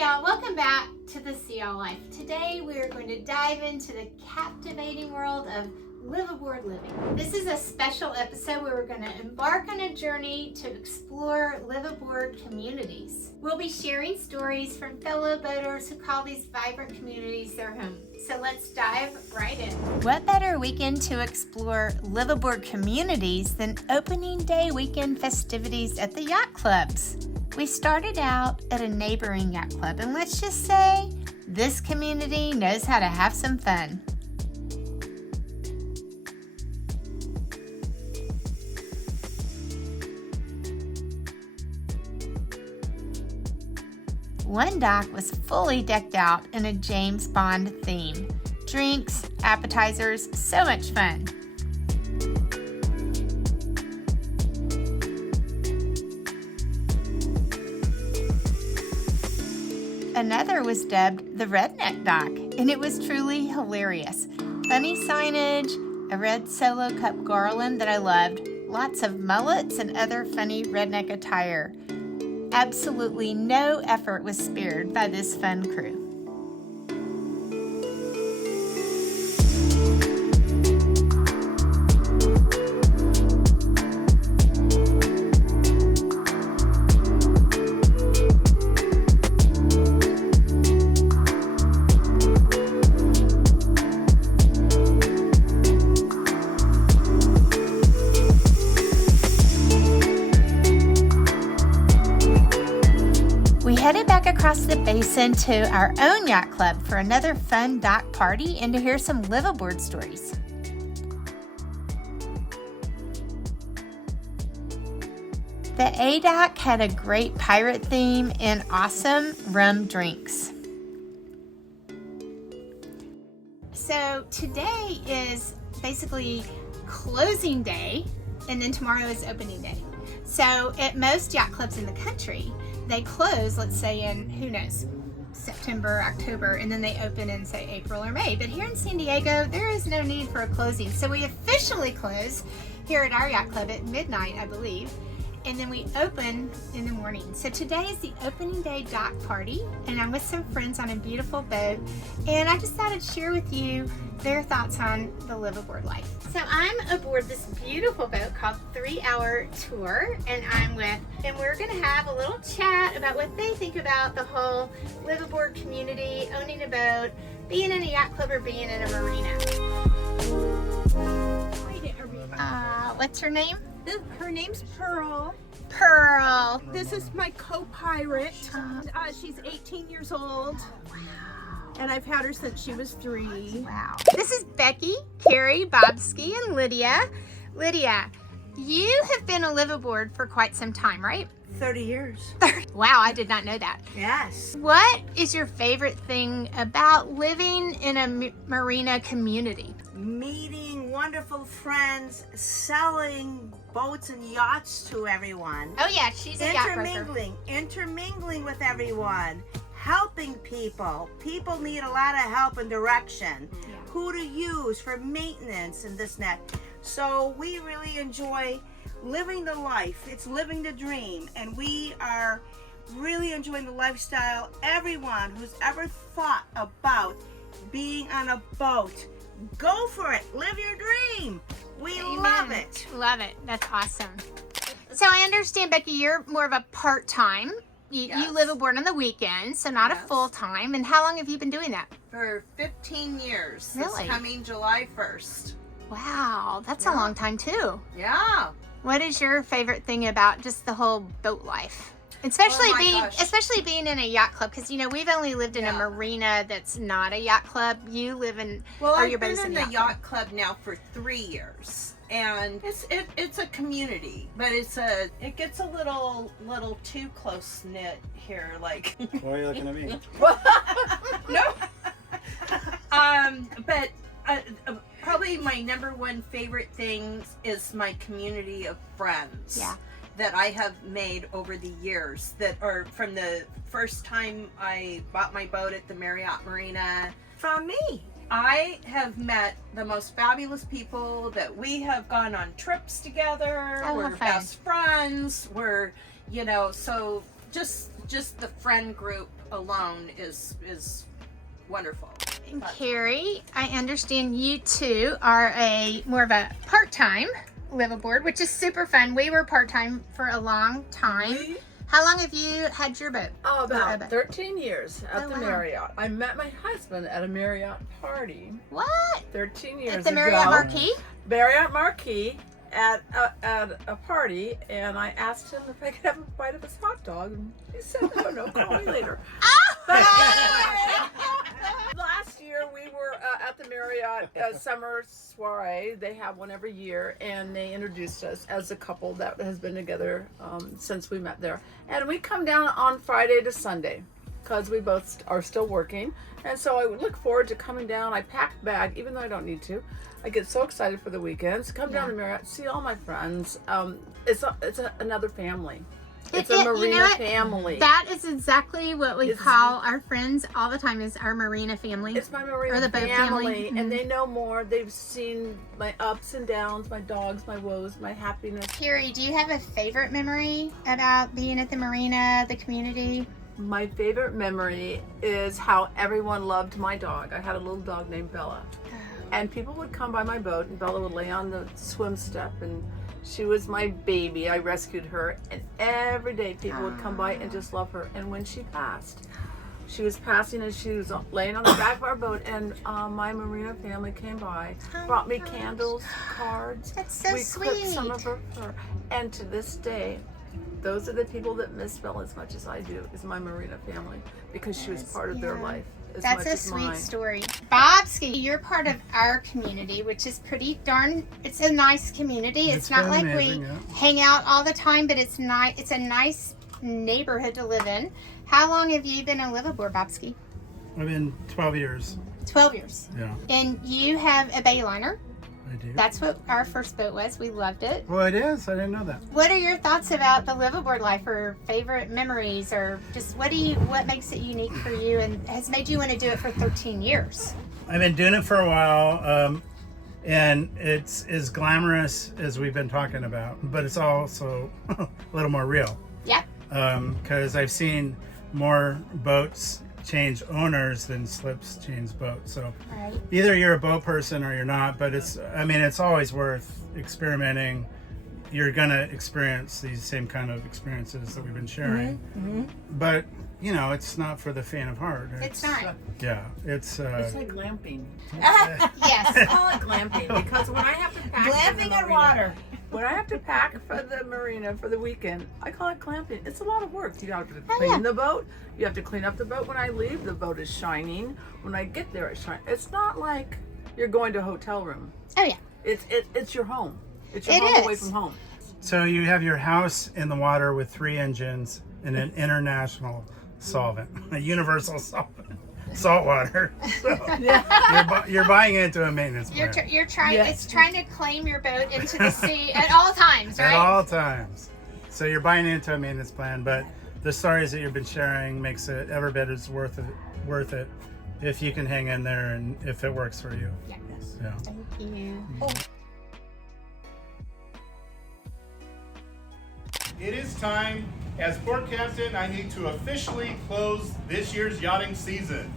y'all, welcome back to the Sea All Life. Today we are going to dive into the captivating world of liveaboard living. This is a special episode where we're going to embark on a journey to explore liveaboard communities. We'll be sharing stories from fellow boaters who call these vibrant communities their home. So let's dive right in. What better weekend to explore liveaboard communities than opening day weekend festivities at the yacht clubs? We started out at a neighboring yacht club, and let's just say this community knows how to have some fun. One dock was fully decked out in a James Bond theme. Drinks, appetizers, so much fun. Another was dubbed the Redneck Dock, and it was truly hilarious. Funny signage, a red solo cup garland that I loved, lots of mullets and other funny redneck attire. Absolutely no effort was spared by this fun crew. Headed back across the basin to our own yacht club for another fun dock party and to hear some liveaboard stories. The A dock had a great pirate theme and awesome rum drinks. So today is basically closing day, and then tomorrow is opening day. So at most yacht clubs in the country, they close, let's say in, who knows, September, October, and then they open in, say, April or May. But here in San Diego, there is no need for a closing. So we officially close here at our yacht club at midnight, I believe, and then we open in the morning. So today is the opening day dock party, and I'm with some friends on a beautiful boat, and I just thought I'd share with you their thoughts on the liveaboard life. So I'm aboard this beautiful boat called 3 Hour Tour, and we're gonna have a little chat about what they think about the whole liveaboard community, owning a boat, being in a yacht club, or being in a marina. What's her name? Her name's Pearl. Pearl. This is my co-pirate. She's 18 years old. Wow. And I've had her since she was 3. Wow. This is Becky, Carrie, Bobski, and Lydia. Lydia, you have been a liveaboard for quite some time, right? 30 years. Wow, I did not know that. Yes. What is your favorite thing about living in a marina community? Meeting wonderful friends, selling boats and yachts to everyone. Oh yeah, she's a yacht broker. Intermingling with everyone. Helping people. People need a lot of help and direction. Yeah. Who to use for maintenance and this and that. So we really enjoy living the life. It's living the dream. And we are really enjoying the lifestyle. Everyone who's ever thought about being on a boat, go for it. Live your dream. We Amen. love it. Love it. That's awesome. So I understand, Becky, you're more of a part-time. You Yes. live aboard on the weekends, so not a Yes. full-time. And how long have you been doing that? For 15 years. Really? It's coming July 1st. Wow, that's a Yeah. long time too. Yeah. What is your favorite thing about just the whole boat life? Especially Oh my gosh. especially being in a yacht club, because we've only lived in a Yeah. marina that's not a yacht club. You live in Well, or I've your been boat's in a the yacht yacht club now for 3 years. And it's a community, but it gets a little too close knit here, like. Why are you looking at me? No. But probably my number one favorite thing is my community of friends. Yeah. That I have made over the years, that are from the first time I bought my boat at the Marriott Marina. From me. I have met the most fabulous people, that we have gone on trips together. Oh, We're fun. best friends. We're, so just the friend group alone is wonderful. And Carrie, I understand you two are more of a part-time liveaboard, which is super fun. We were part-time for a long time. How long have you had your boat? Oh, about 13 years at the wow. Marriott. I met my husband at a Marriott party. What? 13 years At the Marriott ago. Marquis? Marriott Marquis at a party, and I asked him if I could have a bite of his hot dog, and he said, no, call me later. But last year we were at the Marriott summer soiree. They have one every year, and they introduced us as a couple that has been together since we met there. And we come down on Friday to Sunday because we both are still working. And so I would look forward to coming down. I pack a bag, even though I don't need to. I get so excited for the weekends. Come down to Marriott, see all my friends. It's another family. It's a marina family. That is exactly what we call our friends all the time, is our marina family. It's my marina or the boat family. And they know more. They've seen my ups and downs, my dogs, my woes, my happiness. Carrie, do you have a favorite memory about being at the marina, the community? My favorite memory is how everyone loved my dog. I had a little dog named Bella. And people would come by my boat, and Bella would lay on the swim step, and she was my baby. I rescued her, and every day people would come by and just love her. And when she passed, she was passing and she was laying on the back of our boat, and my marina family came by, brought me candles, cards. That's so sweet. We clipped some of her fur. And to this day, those are the people that miss Bella as much as I do, is my marina family, because she was part of their life. That's a sweet story. Bobski, you're part of our community, which is pretty darn, it's a nice community. It's not like we hang out all the time, but it's nice. It's a nice neighborhood to live in. How long have you been a liveaboard, Bobski? I've been 12 years. 12 years. Yeah. And you have a bayliner. I do. That's what our first boat was. We loved it. Well, it is. I didn't know that. What are your thoughts about the liveaboard life, or favorite memories, or just what makes it unique for you and has made you want to do it for 13 years? I've been doing it for a while, and it's as glamorous as we've been talking about, but it's also a little more real. Yep. Because I've seen more boats change owners than slips change boats. So either you're a boat person or you're not, but it's always worth experimenting. You're gonna experience these same kind of experiences that we've been sharing. But it's not for the faint of heart. It's not. Yeah, it's like glamping. Yes. Call it glamping, because when I have to pack Glamping and water. When I have to pack for the marina for the weekend, I call it glamping. It's a lot of work. You have to clean the boat. You have to clean up the boat. When I leave, the boat is shining. When I get there, it's shining. It's not like you're going to a hotel room. Oh yeah. It's your home. It's your home away from home. So you have your house in the water with 3 engines and an international solvent, a universal solvent. Salt water. So you're buying into a maintenance plan. You're trying. It's trying to claim your boat into the sea at all times, right? At all times. So you're buying into a maintenance plan, but the stories that you've been sharing makes it every bit as worth it if you can hang in there and if it works for you. Yes. Yeah. Thank you. It is time. As port captain, I need to officially close this year's yachting season.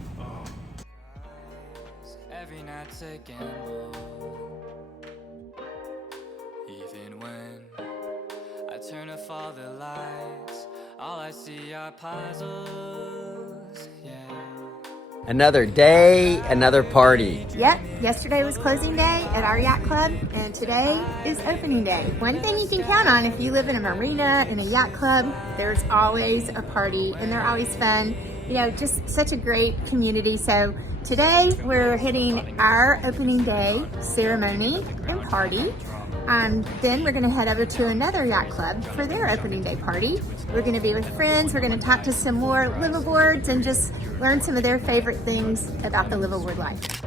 Every night's a gamble. Even when I turn off all the lights, all I see are puzzles. Yeah. Another day, another party. Yep, yesterday was closing day at our yacht club, and today is opening day. One thing you can count on if you live in a marina, in a yacht club, there's always a party, and they're always fun. Just such a great community. So today we're hitting our opening day ceremony and party. Then we're going to head over to another yacht club for their opening day party. We're going to be with friends. We're going to talk to some more liveaboards and just learn some of their favorite things about the liveaboard life.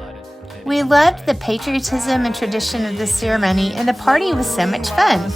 We loved the patriotism and tradition of this ceremony, and the party was so much fun.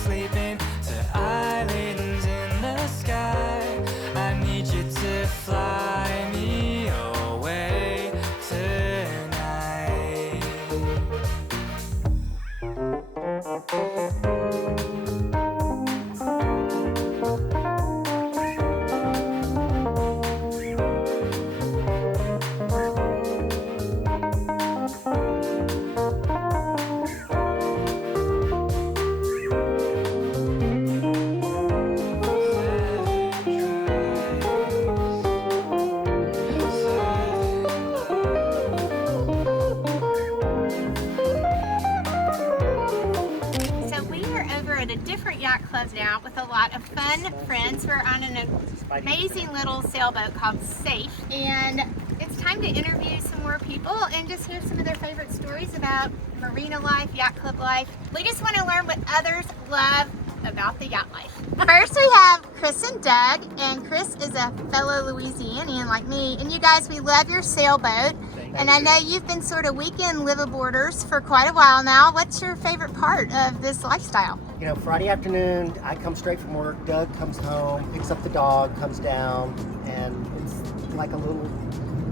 closed out with a lot of fun friends. We're on an amazing little sailboat called Safe, and it's time to interview some more people and just hear some of their favorite stories about marina life, yacht club life. We just want to learn what others love about the yacht life. First we have Chris and Doug, and Chris is a fellow Louisianian like me, and you guys, we love your sailboat, and I know you've been sort of weekend liveaboarders for quite a while now. What's your favorite part of this lifestyle? You know, Friday afternoon, I come straight from work, Doug comes home, picks up the dog, comes down, and it's like a little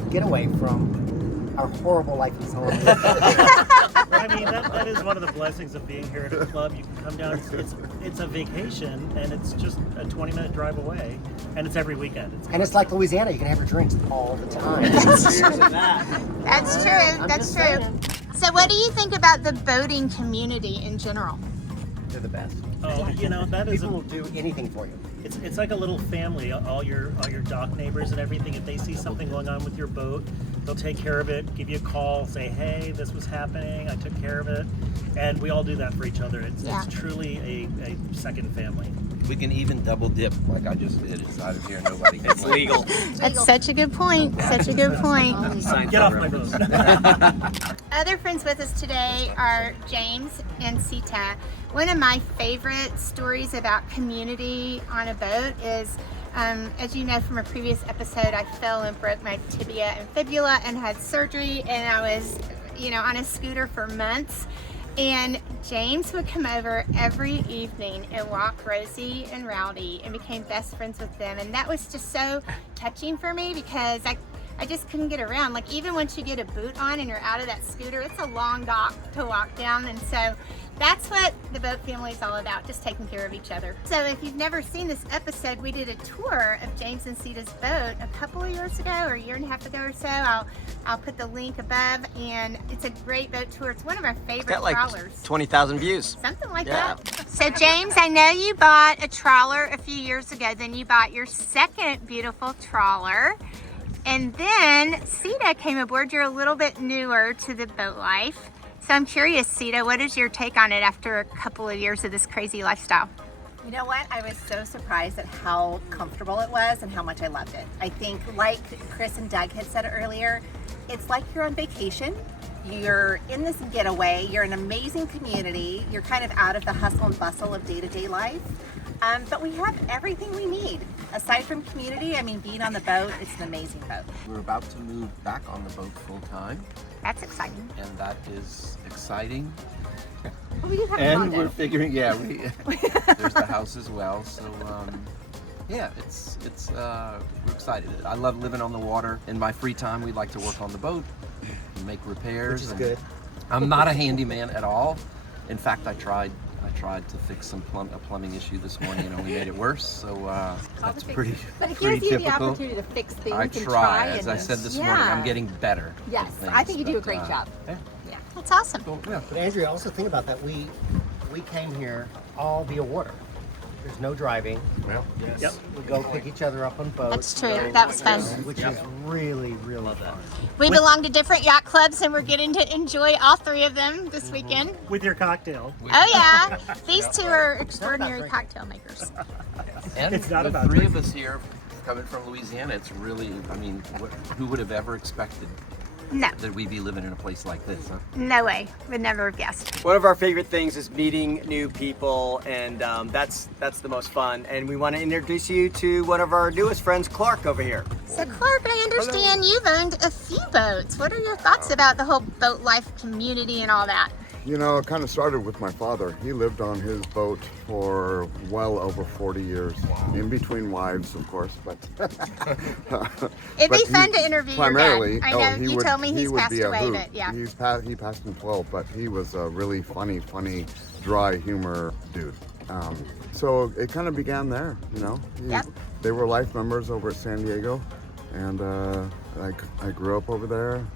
getaway from our horrible life in Solomon. I mean, that is one of the blessings of being here at a club. You can come down, it's a vacation, and it's just a 20-minute drive away, and it's every weekend. It's like Louisiana, you can have your drinks all the time. That's true, that's true. So what do you think about the boating community in general? They're the best. Oh, you know, that is People will do anything for you. It's like a little family. All your dock neighbors and everything. If they see something going on with your boat, they'll take care of it. Give you a call, say, "Hey, this was happening. I took care of it," and we all do that for each other. It's truly a second family. We can even double dip like I just did inside of here. Nobody. It's legal. That's such a good point. Such a good point. Get off my boat. Other friends with us today are James and Sita. One of my favorite stories about community on a boat is, as you know from a previous episode, I fell and broke my tibia and fibula and had surgery, and I was, on a scooter for months. And James would come over every evening and walk Rosie and Rowdy and became best friends with them. And that was just so touching for me because I just couldn't get around. Like, even once you get a boot on and you're out of that scooter, it's a long dock to walk down. And so that's what the boat family is all about, just taking care of each other. So if you've never seen this episode, we did a tour of James and Sita's boat a couple of years ago, or a year and a half ago or so. I'll put the link above, and it's a great boat tour. It's one of our favorite trawlers. Like 20,000 views. Something like that. So James, I know you bought a trawler a few years ago. Then you bought your second beautiful trawler. And then Sita came aboard. You're a little bit newer to the boat life. So I'm curious, Sita, what is your take on it after a couple of years of this crazy lifestyle? You know what? I was so surprised at how comfortable it was and how much I loved it. I think, like Chris and Doug had said earlier, it's like you're on vacation. You're in this getaway. You're an amazing community. You're kind of out of the hustle and bustle of day-to-day life. But we have everything we need. Aside from community, I mean, being on the boat, it's an amazing boat. We're about to move back on the boat full time. That's exciting. And that is exciting. Well, we do have a and condo. we're figuring, there's the house as well. So, we're excited. I love living on the water. In my free time, we like to work on the boat, make repairs. Which is good. I'm not a handyman at all. In fact, I tried to fix a plumbing issue this morning and only made it worse. So that's pretty But it pretty gives you the typical. opportunity to fix things I and try. and As I said this morning, I'm getting better. Yes, at things, I think you do a but, great job. Yeah. That's awesome. Cool. Yeah. But Andrea, also think about that. We came here all via water. There's no driving. Well, yes. Yep. We go pick each other up on boats. That's true. That was fun. Which is really, really fun. We belong to different yacht clubs, and we're getting to enjoy all three of them this weekend. With your cocktail. Oh yeah, these two are extraordinary cocktail makers. And It's not the about three of drinking. us here coming from Louisiana, it's really, I mean, who would have ever expected No, that we'd be living in a place like this, huh? no way. Would never have guessed. One of our favorite things is meeting new people, and that's the most fun. And we want to introduce you to one of our newest friends, Clark, over here. So Clark, I understand you've owned a few boats. What are your thoughts about the whole boat life community and all that? You know, it kind of started with my father. He lived on his boat for well over 40 years, in between wives, of course. But It'd be fun to interview your primarily, dad. I know you told me he's passed be a away, hoot. but yeah. He passed in 12, but he was a really funny, dry humor dude. So it kind of began there, you know. Yep. They were life members over at San Diego, and I grew up over there.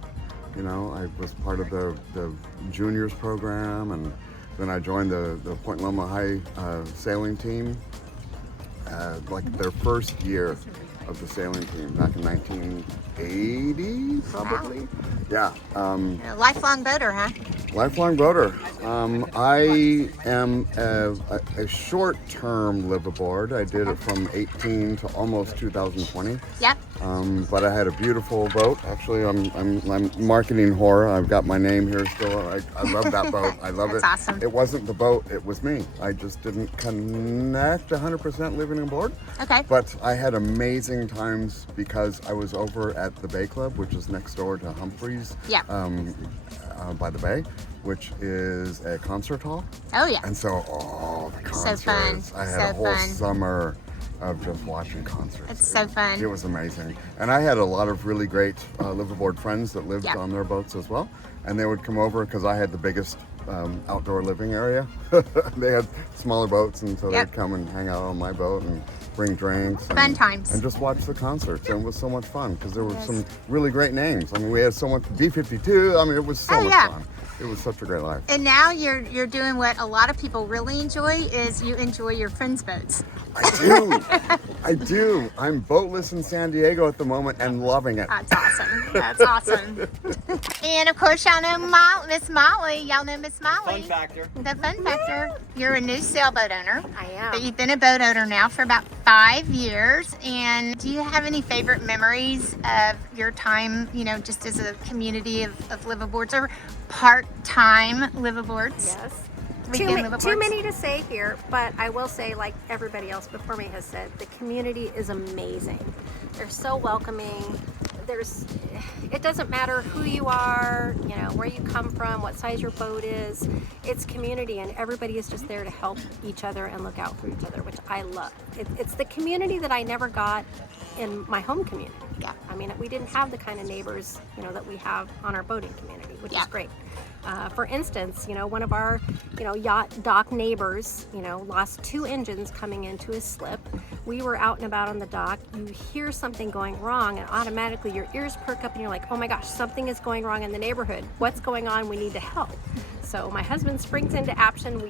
You know, I was part of the juniors program, and then I joined the Point Loma High sailing team, like their first year of the sailing team back in 1980, probably. Wow. Yeah. You're a lifelong boater, huh? Lifelong boater. I am a short-term liveaboard. I did it from 18 to almost 2020. Yep. But I had a beautiful boat. Actually, I'm marketing horror. I've got my name here still. I love that boat. I love That's it. awesome. It wasn't the boat. It was me. I just didn't connect 100% living aboard. Okay. But I had amazing times because I was over at the Bay Club, which is next door to Humphreys. Yeah. By the bay, which is a concert hall. Oh yeah. And so, the concerts. So fun. I had So a whole fun. summer of just watching concerts. It's so fun. It was amazing. And I had a lot of really great liveaboard friends that lived Yeah. on their boats as well. And they would come over because I had the biggest outdoor living area. They had smaller boats, and so Yep. they'd come and hang out on my boat and bring drinks. Fun and, times. And just watch the concerts. And it was so much fun because there were some really great names. I mean, we had so much B-52. I mean, it was so much yeah. fun. It was such a great life. And now you're doing what a lot of people really enjoy is you enjoy your friends' boats. I do. I do. I'm boatless in San Diego at the moment and loving it. That's awesome. That's awesome. And of course, y'all know Miss Molly. Y'all know Miss Molly. Fun factor. The fun factor. You're a new sailboat owner. I am. But you've been a boat owner now for about 5 years. And do you have any favorite memories of your time, just as a community of liveaboards or part-time liveaboards? Yes. Weekend Too liveaboards? many to say here, but I will say, like everybody else before me has said, the community is amazing. They're so welcoming. It doesn't matter who you are, where you come from, what size your boat is. It's community, and everybody is just there to help each other and look out for each other, which I love. It's the community that I never got in my home community. Yeah. I mean, we didn't have the kind of neighbors, that we have on our boating community, which is great. For instance, one of our, yacht dock neighbors, lost 2 engines coming into a slip. We were out and about on the dock. You hear something going wrong, and automatically your ears perk up, and you're like, oh my gosh, something is going wrong in the neighborhood. What's going on? We need to help. So my husband springs into action.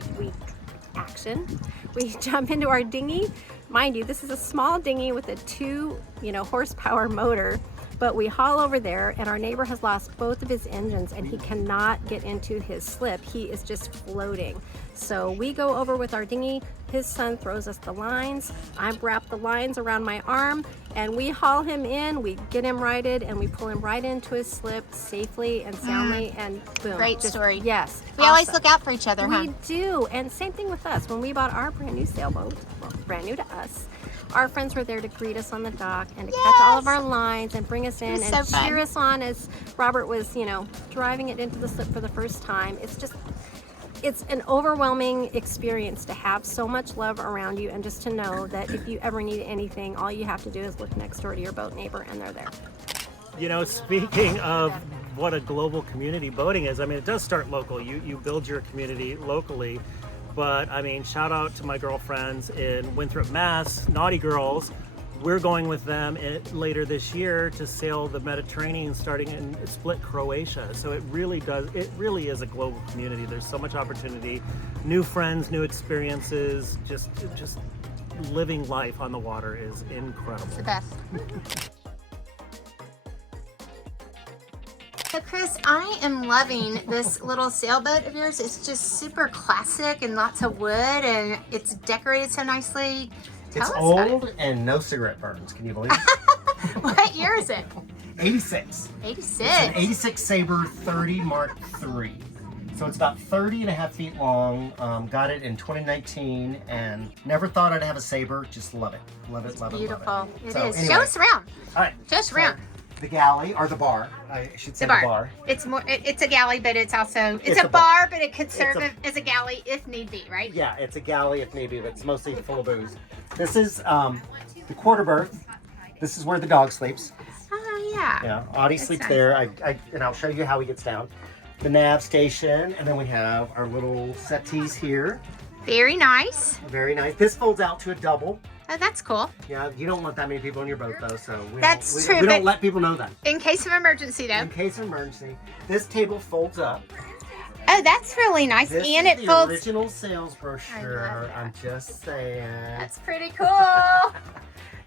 We jump into our dinghy. Mind you, this is a small dinghy with a 2, horsepower motor. But we haul over there, and our neighbor has lost both of his engines, and he cannot get into his slip. He is just floating. So we go over with our dinghy. His son throws us the lines. I wrap the lines around my arm, and we haul him in. We get him righted, and we pull him right into his slip safely and soundly, and boom. Great story. Yes. We always look out for each other, huh? We do. And same thing with us. When we bought our brand new sailboat, well, brand new to us, our friends were there to greet us on the dock and to catch all of our lines and bring us in was and so fun. cheer us on as Robert was, driving it into the slip for the first time. It's an overwhelming experience to have so much love around you, and just to know that if you ever need anything, all you have to do is look next door to your boat neighbor and they're there. Speaking of what a global community boating is, it does start local. You build your community locally. But shout out to my girlfriends in Winthrop, Mass, Naughty Girls. We're going with them later this year to sail the Mediterranean, starting in Split, Croatia. So it really is a global community. There's so much opportunity, new friends, new experiences. Just living life on the water is incredible. It's the best. So Chris, I am loving this little sailboat of yours. It's just super classic and lots of wood, and it's decorated so nicely. It's Tell us about old and no cigarette burns. Can you believe it? What year is it? 86. 86. It's an 86 Saber 30 Mark III. So it's about 30 and a half feet long. Got it in 2019 and never thought I'd have a Saber. Just love it. Love it, love it, Beautiful. love it. It So is. anyway. Show us around. All right. Show us around. The galley, or the bar. I should say the bar. It's more. It's a galley, but it's also it's It's a a bar, bar. but it could serve as a galley if need be, right? Yeah, it's a galley if need be, but it's mostly full of booze. This is the quarter berth. This is where the dog sleeps. Oh yeah. Yeah, Audie That's sleeps nice. there. And I'll show you how he gets down. The nav station, and then we have our little settees here. Very nice. Very nice. This folds out to a double. Oh, that's cool. Yeah, you don't want that many people in your boat though, so That's true, we don't but- let people know that. In case of emergency, though. In case of emergency, this table folds up. Oh, that's really nice, This and is it the folds. original sales brochure. I'm just saying. That's pretty cool.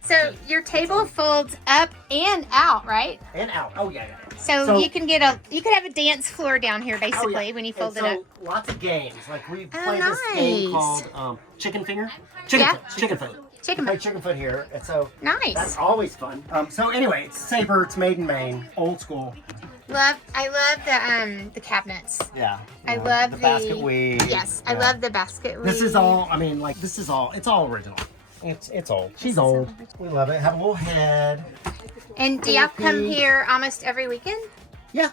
So your table folds up and out, right? And out. Oh yeah. So you can have a dance floor down here basically when you fold it up. Lots of games. Like we play this game called Chicken Finger. Chicken Foot. We play Chicken Foot here. And so that's always fun. So anyway, it's Saber, it's made in Maine, old school. I love the cabinets. Yeah. I love the basket weave. Yes, I love the basket weave. This is all, I mean, like, this is all, it's all original. It's old. She's old. We love it. Have a little head. And do y'all come here almost every weekend? Yeah.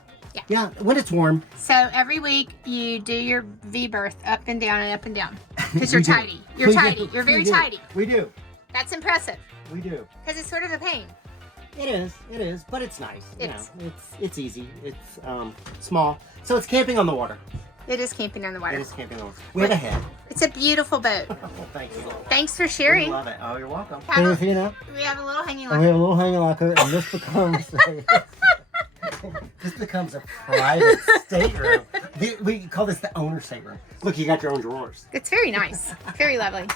Yeah, when it's warm. So every week you do your V-berth up and down and up and down. Because you're tidy. You're tidy. You're very tidy. We do. That's impressive. We do. Because it's sort of a pain. It is, but it's nice. It's easy. It's small. So it's camping on the water. It is camping on the water. It is camping on the water. We have a head. It's a beautiful boat. Thank you. Thanks for sharing. We love it. Oh, you're welcome. We have a little hanging locker. We have a little hanging locker, and this becomes this becomes a private stateroom. We call this the owner's stateroom. Look, you got your own drawers. It's very nice. Very lovely.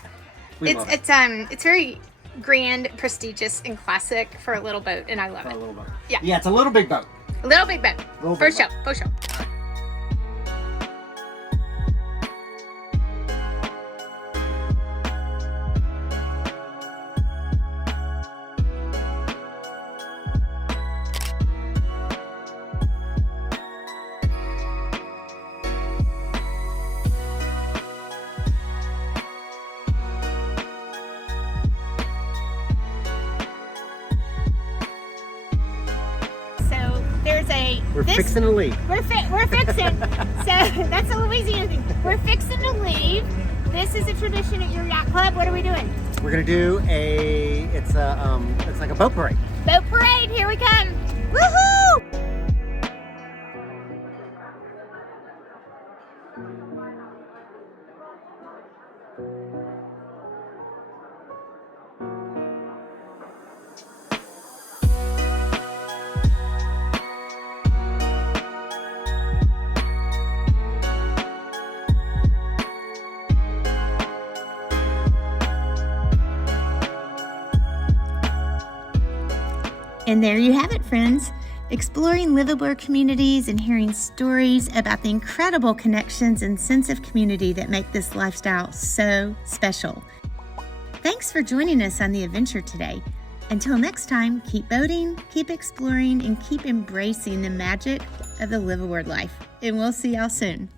It's very grand, prestigious, and classic for a little boat, and I love it. A little boat. Yeah. Yeah, it's a little big boat. A little big boat. For sure. We're fixing to leave. We're fixing. So that's a Louisiana thing. We're fixing to leave. This is a tradition at your yacht club. What are we doing? We're gonna do it's like a boat parade. Boat parade. Here we come. Woohoo! And there you have it, friends. Exploring Liveaboard communities and hearing stories about the incredible connections and sense of community that make this lifestyle so special. Thanks for joining us on the adventure today. Until next time, keep boating, keep exploring, and keep embracing the magic of the Liveaboard life. And we'll see y'all soon.